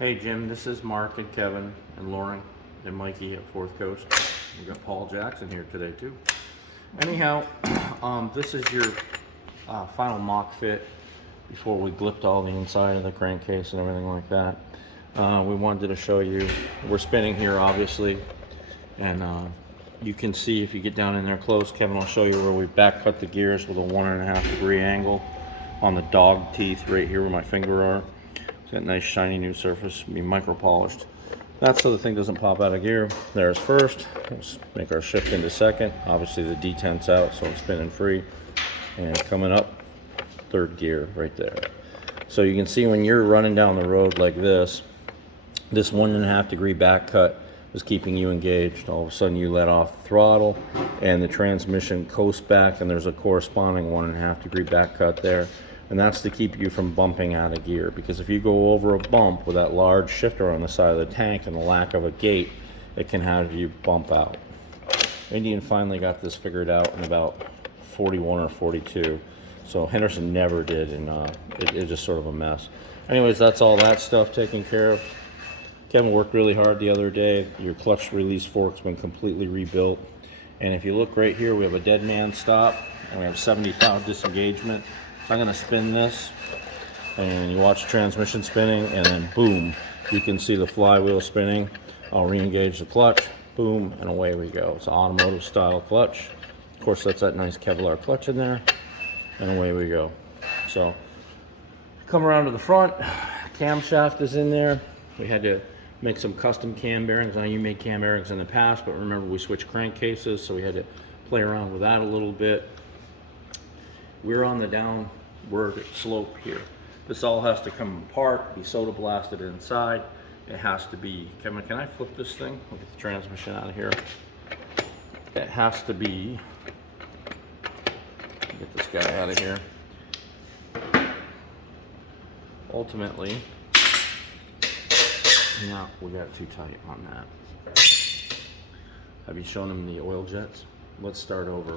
Hey Jim, this is Mark and Kevin and Lauren and Mikey at Fourth Coast. We got Paul Jackson here today too. Anyhow, this is your final mock fit before we blipped all the inside of the crankcase and everything like that. We wanted to show you, we're spinning here obviously, and you can see if you get down in there close, Kevin will show you where we back cut the gears with a 1.5 degree angle on the dog teeth right here where my finger are. It's got a nice shiny new surface, be micro polished. That's so the thing doesn't pop out of gear. There's first. Let's make our shift into second. Obviously the detent's out, so I'm spinning free. And coming up, third gear right there. So you can see when you're running down the road like this 1.5 degree back cut is keeping you engaged. All of a sudden you let off the throttle and the transmission coasts back, and there's a corresponding 1.5 degree back cut there. And that's to keep you from bumping out of gear, because if you go over a bump with that large shifter on the side of the tank and the lack of a gate, it can have you bump out. Indian finally got this figured out in about 41 or 42. So Henderson never did, and it's just sort of a mess. Anyways, that's all that stuff taken care of. Kevin worked really hard the other day. Your clutch release fork's been completely rebuilt. And if you look right here, we have a dead man stop, and we have 70-pound disengagement. I'm going to spin this, and you watch the transmission spinning, and then boom, you can see the flywheel spinning. I'll re-engage the clutch, boom, and away we go. It's an automotive style clutch. Of course, that's that nice Kevlar clutch in there, and away we go. So come around to the front, camshaft is in there. We had to make some custom cam bearings. I know you made cam bearings in the past, but remember we switched crankcases, so we had to play around with that a little bit. We're on the downward slope here. This all has to come apart, be soda blasted inside. It has to be, Kevin, can I flip this thing? I'll get the transmission out of here. It has to be, get this guy out of here. Ultimately, no, we got too tight on that. Have you shown him the oil jets? Let's start over.